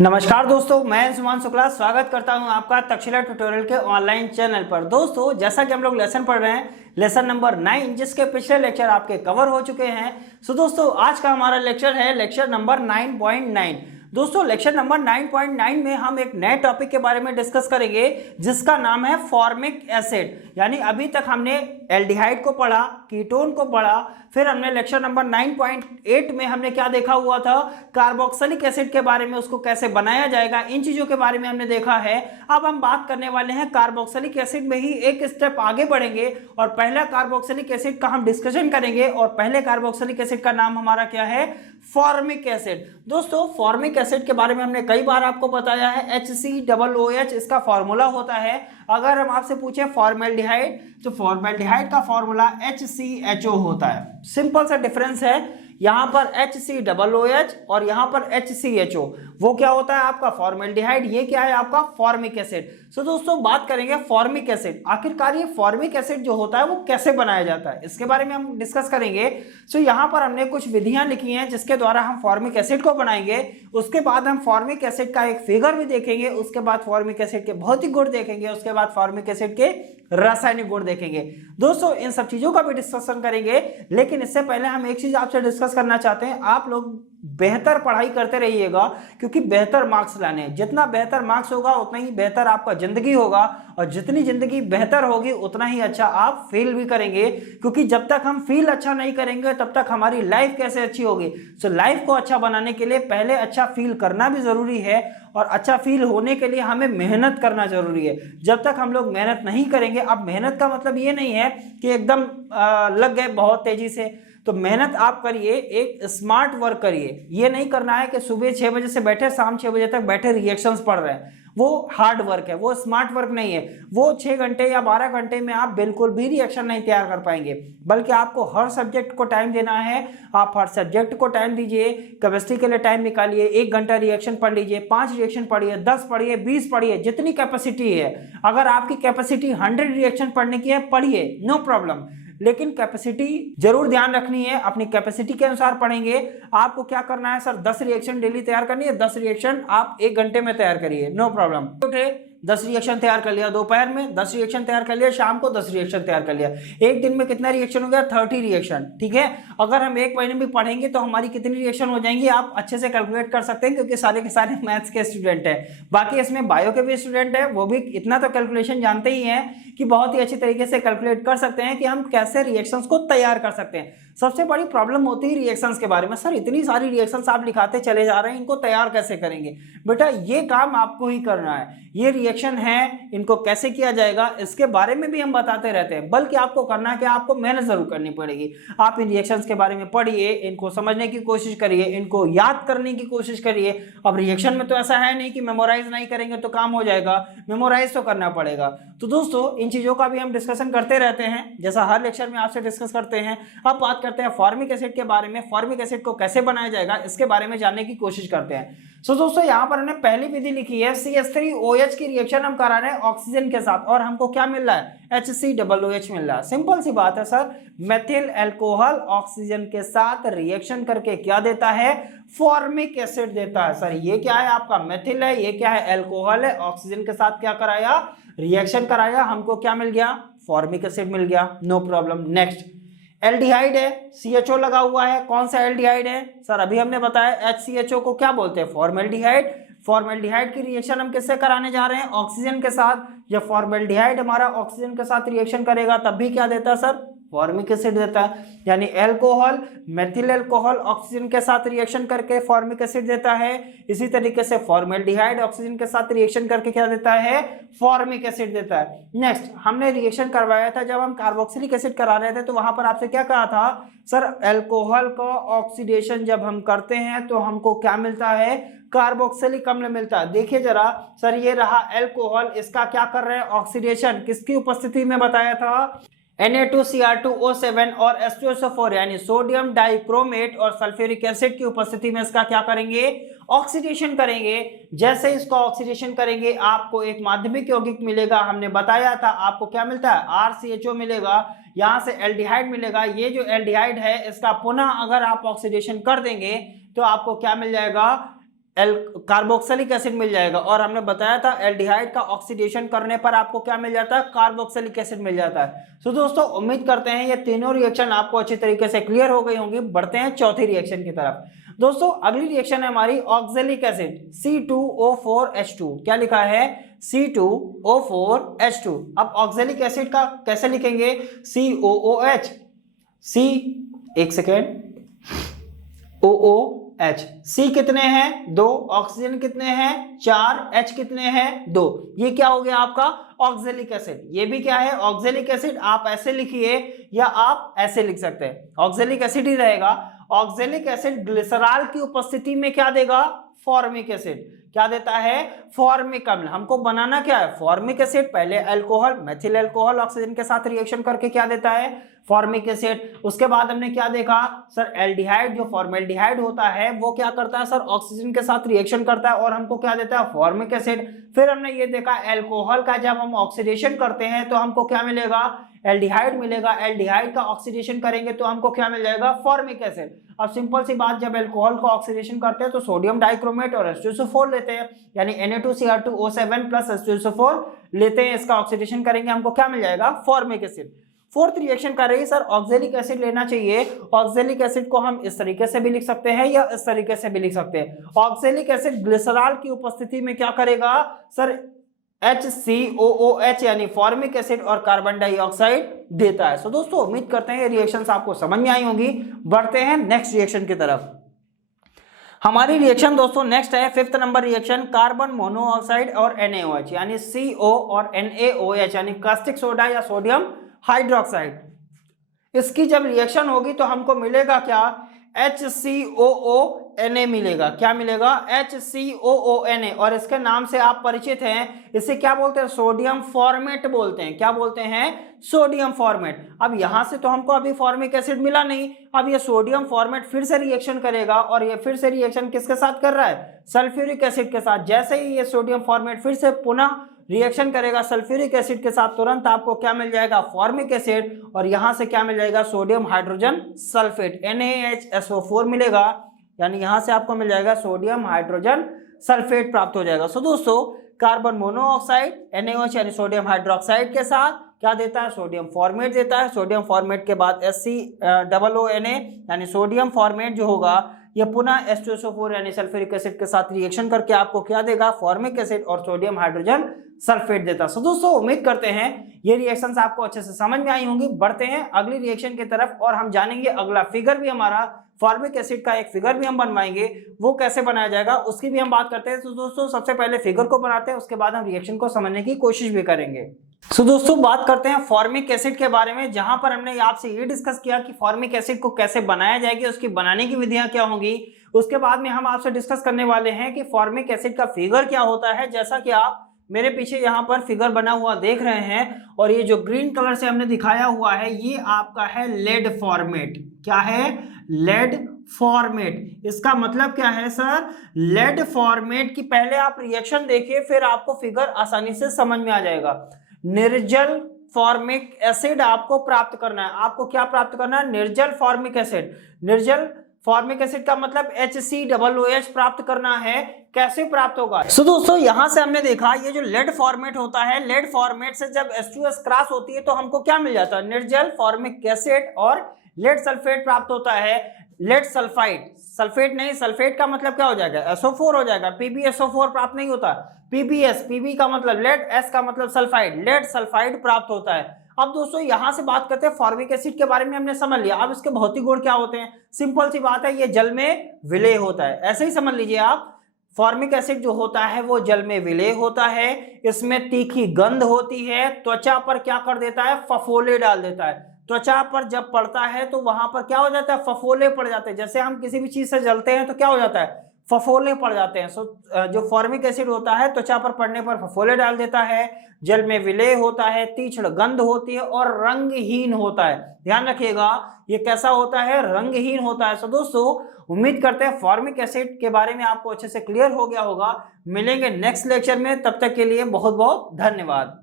नमस्कार दोस्तों, मैं सुमान शुक्ला स्वागत करता हूं आपका तक्षशिला ट्यूटोरियल के ऑनलाइन चैनल पर। दोस्तों, जैसा कि हम लोग लेसन पढ़ रहे हैं, लेसन नंबर 9, जिसके पिछले लेक्चर आपके कवर हो चुके हैं। सो दोस्तों, आज का हमारा लेक्चर है लेक्चर नंबर 9.9। दोस्तों, लेक्चर नंबर 9.9 में हम एक नए टॉपिक के बारे में डिस्कस करेंगे जिसका नाम है फॉर्मिक एसिड। यानी अभी तक हमने एल्डिहाइड को पढ़ा, कीटोन को पढ़ा, फिर हमने लेक्चर नंबर 9.8 में हमने क्या देखा हुआ था, कार्बोक्सिलिक एसिड के बारे में, उसको कैसे बनाया जाएगा, इन चीजों के बारे में हमने देखा है। अब हम बात करने वाले हैं कार्बोक्सिलिक एसिड में ही एक स्टेप आगे बढ़ेंगे और पहला कार्बोक्सिलिक एसिड का हम डिस्कशन करेंगे। और पहले कार्बोक्सिलिक एसिड का नाम हमारा क्या है? Formic acid. दोस्तों, फॉर्मिक एसिड के बारे में हमने कई बार आपको बताया है, HCOOH इसका फॉर्मूला होता है। अगर हम आपसे पूछे फॉर्मेल्डिहाइड, तो फॉर्मेल्डिहाइड का फॉर्मूला HCHO होता है। सिंपल सा डिफरेंस है, यहां पर HCOOH और यहां पर HCHO, वो क्या होता है आपका फॉर्मेल्डिहाइड, ये क्या है आपका फॉर्मिक एसिड। सो दोस्तों, बात करेंगे फॉर्मिक एसिड। आखिरकार ये फॉर्मिक एसिड जो होता है वो कैसे बनाया जाता है, इसके बारे में हम डिस्कस करेंगे। सो यहां पर हमने कुछ विधियां लिखी हैं जिसके द्वारा हम फॉर्मिक एसिड को बनाएंगे। उसके बाद हम फॉर्मिक एसिड का एक फिगर भी देखेंगे, उसके बाद फॉर्मिक एसिड के भौतिक गुण देखेंगे, उसके बाद फॉर्मिक एसिड के रासायनिक गुण देखेंगे। दोस्तों, इन सब चीजों का भी डिस्कशन करेंगे, लेकिन इससे पहले हम एक चीज आपसे डिस्कस करना चाहते हैं। आप लोग बेहतर पढ़ाई करते रहिएगा, क्योंकि बेहतर मार्क्स लाने हैं। जितना बेहतर मार्क्स होगा उतना ही बेहतर आपका जिंदगी होगा, और जितनी जिंदगी बेहतर होगी उतना ही अच्छा आप फील भी करेंगे। क्योंकि जब तक हम फील अच्छा नहीं करेंगे तब तक हमारी लाइफ कैसे अच्छी होगी। सो लाइफ को अच्छा बनाने के लिए पहले अच्छा फील करना भी जरूरी है, और अच्छा फील होने के लिए हमें मेहनत करना जरूरी है। जब तक हम लोग मेहनत नहीं करेंगे, अब मेहनत का मतलब ये नहीं है कि एकदम लग गए बहुत तेजी से, तो मेहनत आप करिए, एक स्मार्ट वर्क करिए। ये नहीं करना है कि सुबह 6 बजे से बैठे शाम 6 बजे तक बैठे रिएक्शंस पढ़ रहे हैं, वो हार्ड वर्क है, वो स्मार्ट वर्क नहीं है। वो 6 घंटे या 12 घंटे में आप बिल्कुल भी रिएक्शन नहीं तैयार कर पाएंगे, बल्कि आपको हर सब्जेक्ट को टाइम देना है। आप हर सब्जेक्ट को टाइम दीजिए। केमिस्ट्री के लिए टाइम निकालिए, 1 घंटा रिएक्शन पढ़ लीजिए, 5 रिएक्शन पढ़िए, 10 पढ़िए, 20 पढ़िए, जितनी कैपेसिटी है। अगर आपकी कैपेसिटी 100 रिएक्शन पढ़ने की है, पढ़िए, नो प्रॉब्लम, लेकिन कैपेसिटी जरूर ध्यान रखनी है। अपनी कैपेसिटी के अनुसार पढ़ेंगे। आपको क्या करना है सर, 10 रिएक्शन डेली तैयार करनी है, 10 रिएक्शन आप 1 घंटे में तैयार करिए, नो प्रॉब्लम। उठे, 10 रिएक्शन तैयार कर लिया, दोपहर में 10 रिएक्शन तैयार कर लिया, शाम को 10 रिएक्शन तैयार कर लिया। एक दिन में कितना रिएक्शन हो गया? 30 रिएक्शन। ठीक है, अगर हम 1 महीने में पढ़ेंगे तो हमारी कितनी रिएक्शन हो जाएंगी आप अच्छे से कैलकुलेट कर सकते हैं, क्योंकि सारे के सारे मैथ्स के स्टूडेंट हैं। बाकी इसमें बायो के भी स्टूडेंट है, वो भी इतना तो कैलकुलेशन जानते ही हैं कि बहुत ही अच्छी तरीके से कैलकुलेट कर सकते हैं कि हम कैसे रिएक्शंस को तैयार कर सकते हैं। सबसे बड़ी प्रॉब्लम होती है रिएक्शंस के बारे में, सर इतनी सारी रिएक्शंस आप लिखाते चले जा रहे हैं, इनको तैयार कैसे करेंगे? बेटा, ये काम आपको ही करना है। ये रिएक्शन है, इनको कैसे किया जाएगा इसके बारे में भी हम बताते रहते हैं, बल्कि आपको करना है कि आपको मेहनत जरूर करनी पड़ेगी। आप इन रिएक्शंस के बारे में पढ़िए, इनको समझने की कोशिश करिए, इनको याद करने की कोशिश करिए। अब रिएक्शन में तो ऐसा है नहीं कि मेमोराइज नहीं करेंगे तो काम हो जाएगा, मेमोराइज तो करना पड़ेगा। तो दोस्तों, इन चीजों का भी हम डिस्कशन करते रहते हैं, जैसा हर लेक्चर में आपसे डिस्कस करते हैं। अब बात करते हैं फॉर्मिक एसिड के बारे में। फॉर्मिक एसिड को कैसे बनाया जाएगा इसके बारे में जानने की कोशिश करते हैं। सो दोस्तों, यहाँ पर हमने पहली विधि लिखी है, CH3OH की रिएक्शन हम करा रहे हैं ऑक्सीजन के साथ, और हमको क्या मिल रहा है? HCOOH मिल रहा है। सिंपल सी बात है सर, मेथिल अल्कोहल ऑक्सीजन के साथ रिएक्शन करके क्या देता है? फॉर्मिक एसिड देता है। सर ये क्या है आपका? मेथिल है, ये क्या है? अल्कोहल है, ऑक्सीजन के साथ क्या कराया? रिएक्शन कराया, हमको क्या मिल गया? फॉर्मिक एसिड मिल गया, नो प्रॉब्लम। नेक्स्ट, एल्डिहाइड है, CHO लगा हुआ है। कौन सा एल्डिहाइड है सर? अभी हमने बताया HCHO को क्या बोलते हैं? फॉर्मेल्डिहाइड। फॉर्मेल्डिहाइड की रिएक्शन हम किससे कराने जा रहे हैं? ऑक्सीजन के साथ। जब फॉर्मेल्डिहाइड हमारा ऑक्सीजन के साथ रिएक्शन करेगा तब भी क्या देता है सर? फॉर्मिक एसिड देता है। यानी अल्कोहल, मेथिल अल्कोहल ऑक्सीजन के साथ रिएक्शन करके फॉर्मिक एसिड देता है। इसी तरीके से फॉर्मेल्डिहाइड ऑक्सीजन के साथ रिएक्शन करके क्या देता है? फॉर्मिक एसिड देता है। नेक्स्ट, हमने रिएक्शन करवाया था जब हम कार्बोक्सिलिक एसिड करा रहे थे, तो वहां पर आपसे क्या कहा था सर? अल्कोहल का ऑक्सीडेशन जब हम करते हैं तो हमको क्या मिलता है? कार्बोक्सिलिक अम्ल मिलता है। देखिए जरा सर, ये रहा अल्कोहल, इसका क्या कर रहे हैं? ऑक्सीडेशन। किसकी उपस्थिति में बताया था? Na2Cr2O7 और H2SO4 यानी सोडियम डाइक्रोमेट और सल्फ्यूरिक एसिड की उपस्थिति में इसका क्या करेंगे? ऑक्सीडेशन करेंगे। जैसे इसको ऑक्सीडेशन करेंगे आपको एक माध्यमिक यौगिक मिलेगा। हमने बताया था आपको क्या मिलता है? RCHO मिलेगा, यहाँ से एल्डिहाइड मिलेगा। ये जो एल्डिहाइड है इसका पुनः अगर आप ऑक्सीडेशन कर देंगे तो आपको क्या मिल जाएगा? कार्बोक्सिलिक एसिड मिल जाएगा। और हमने बताया था एल्डिहाइड का ऑक्सीडेशन करने पर आपको क्या मिल जाता है, कार्बोक्सिलिक एसिड मिल जाता है। तो दोस्तों उम्मीद करते हैं ये तीनों रिएक्शन आपको अच्छी तरीके से क्लियर हो गई होंगी। बढ़ते हैं चौथी रिएक्शन की तरफ। दोस्तों अगली रिएक्शन है हमारी ऑक्जेलिक एसिड C2O4H2। क्या लिखा है, C2O4H2। अब ऑक्जेलिक एसिड का कैसे लिखेंगे, COOH, एक सेकेंड, OOH। C कितने हैं, 2, ऑक्सीजन कितने हैं, 4, H कितने हैं, 2। ये क्या हो गया आपका ऑक्जेलिक एसिड। ये भी क्या है, ऑक्जेलिक एसिड। आप ऐसे लिखिए या आप ऐसे लिख सकते हैं, ऑक्जेलिक एसिड ही रहेगा। ऑक्जेलिक एसिड ग्लिसरॉल की उपस्थिति में क्या देगा, फॉर्मिक एसिड। क्या देता है, फॉर्मिक अम्ल। हमको बनाना क्या है, फॉर्मिक एसिड। पहले अल्कोहल, मेथिल अल्कोहल ऑक्सीजन के साथ रिएक्शन करके क्या देता है, फॉर्मिक एसिड। उसके बाद हमने क्या देखा सर, एल्डिहाइड, जो फॉर्मेल्डिहाइड होता है वो क्या करता है सर, ऑक्सीजन के साथ रिएक्शन करता है और हमको क्या देता है, फॉर्मिक एसिड। फिर हमने ये देखा अल्कोहल का जब हम ऑक्सीडेशन करते हैं तो हमको क्या मिलेगा, एल्डिहाइड मिलेगा। एल्डिहाइड का ऑक्सीडेशन करेंगे तो हमको क्या मिल जाएगा, फॉर्मिक एसिड। अब सिंपल सी बात, जब अल्कोहल का ऑक्सीडेशन करते हैं तो सोडियम डाइक्रोमेट और H2SO4 लेते हैं, यानी Na2Cr2O7 प्लस H2SO4 लेते हैं। इसका ऑक्सीडेशन करेंगे, हमको क्या मिल जाएगा, फॉर्मिक एसिड। फोर्थ रिएक्शन कर रही है सर, ऑक्जेलिक एसिड लेना चाहिए। ऑक्जेलिक एसिड को हम इस तरीके से भी लिख सकते हैं या इस तरीके से भी लिख सकते हैं। ऑक्जेलिक एसिड ग्लिसरॉल की उपस्थिति में क्या करेगा सर, HCOOH यानी फॉर्मिक एसिड और कार्बन डाइऑक्साइड देता है। सो दोस्तों उम्मीद करते हैं ये रिएक्शंस आपको समझ में आई होंगी। बढ़ते हैं नेक्स्ट रिएक्शन की तरफ। हमारी रिएक्शन दोस्तों नेक्स्ट है 5th number reaction, carbon monoxide और NaOH यानी CO और NaOH यानी कास्टिक सोडा या सोडियम हाइड्रोक्साइड। इसकी जब रिएक्शन होगी तो हमको मिलेगा क्या, HCOONA मिलेगा। क्या मिलेगा, HCOONA। और इसके नाम से आप परिचित हैं, इसे क्या बोलते हैं, सोडियम फॉर्मेट बोलते हैं। क्या बोलते हैं, सोडियम फॉर्मेट। अब यहां से तो हमको अभी फॉर्मिक एसिड मिला नहीं, अब ये सोडियम फॉर्मेट फिर से रिएक्शन करेगा और ये फिर से रिएक्शन किसके साथ कर रहा है, सल्फ्यूरिक एसिड के साथ। जैसे ही ये सोडियम फॉर्मेट फिर से पुनः रिएक्शन करेगा सल्फ्यूरिक एसिड के साथ, तुरंत आपको क्या मिल जाएगा, फॉर्मिक एसिड। और यहां से क्या मिल जाएगा, सोडियम हाइड्रोजन सल्फेट NaHSO4 मिलेगा, यानी यहां से आपको मिल जाएगा सोडियम हाइड्रोजन सल्फेट प्राप्त हो जाएगा। सो दोस्तों कार्बन मोनोऑक्साइड NaOH यानी सोडियम हाइड्रोक्साइड के साथ क्या देता है, सोडियम फॉर्मेट देता है। सोडियम फॉर्मेट के बाद HCOONA यानी सोडियम फॉर्मेट जो होगा ये पुनः H2SO4 यानी सल्फ्यूरिक एसिड के साथ रिएक्शन करके आपको क्या देगा, फॉर्मिक एसिड और सोडियम हाइड्रोजन सल्फेट देता। सो दोस्तों उम्मीद करते हैं ये रिएक्शंस आपको अच्छे से समझ में आई होंगी। बढ़ते हैं अगली रिएक्शन की तरफ और हम जानेंगे अगला फिगर भी हमारा, फॉर्मिक एसिड का एक फिगर भी हम बनवाएंगे, वो कैसे बनाया जाएगा उसकी भी हम बात करते हैं। तो दोस्तों सबसे पहले फिगर को बनाते हैं, उसके बाद हम रिएक्शन को समझने की कोशिश भी करेंगे। सो दोस्तों बात करते हैं फॉर्मिक एसिड के बारे में, जहां पर हमने आपसे ये डिस्कस किया कि फॉर्मिक एसिड को कैसे बनाया जाएगा, उसकी बनाने की विधियां क्या होंगी। उसके बाद में हम आपसे डिस्कस करने वाले हैं कि फॉर्मिक एसिड का फिगर क्या होता है। जैसा कि आप मेरे पीछे यहाँ पर फिगर बना हुआ देख रहे हैं, और ये जो ग्रीन कलर से हमने दिखाया हुआ है ये आपका है लेड फॉर्मेट। क्या है, लेड फॉर्मेट। इसका मतलब क्या है सर, लेड फॉर्मेट की पहले आप रिएक्शन देखिए, फिर आपको फिगर आसानी से समझ में आ जाएगा। निर्जल फॉर्मिक एसिड आपको प्राप्त करना है। आपको क्या प्राप्त करना है, निर्जल फॉर्मिक एसिड। निर्जल फॉर्मिक एसिड का मतलब HCOOH प्राप्त करना है। कैसे प्राप्त होगा, सो दोस्तों यहां से हमने देखा ये जो लेड फॉर्मेट होता है, लेड फॉर्मेट से जब H2S क्रॉस होती है तो हमको क्या मिल जाता है, निर्जल फॉर्मिक एसिड और लेड सल्फेट प्राप्त होता है। लेड सल्फाइड, सल्फेट नहीं, सल्फेट का मतलब क्या हो जाएगा, SO4 हो जाएगा। PbSO4 प्राप्त नहीं होता, PbS, Pb का मतलब लेड, S का मतलब सल्फाइड, लेड सल्फाइड प्राप्त होता है। अब दोस्तों यहां से बात करते हैं फॉर्मिक एसिड के बारे में, हमने समझ लिया। अब इसके भौतिक गुण क्या होते हैं, सिंपल सी बात है, ये जल में विलय होता है। ऐसे ही समझ लीजिए आप, फॉर्मिक एसिड जो होता है वो जल में विलय होता है, इसमें तीखी गंध होती है, त्वचा पर क्या कर देता है, फफोले डाल देता है। त्वचा पर जब पड़ता है तो वहां पर क्या हो जाता है, फफोले पड़ जाते हैं। जैसे हम किसी भी चीज से जलते हैं तो क्या हो जाता है, फफोले पड़ जाते हैं। सो जो फॉर्मिक एसिड होता है त्वचा पर पड़ने पर फफोले डाल देता है, जल में विलय होता है, तीक्ष्ण गंध होती है और रंगहीन होता है। ध्यान रखिएगा ये कैसा होता है, रंगहीन होता है। सो दोस्तों उम्मीद करते हैं फॉर्मिक एसिड के बारे में आपको अच्छे से क्लियर हो गया होगा। मिलेंगे नेक्स्ट लेक्चर में, तब तक के लिए बहुत बहुत धन्यवाद।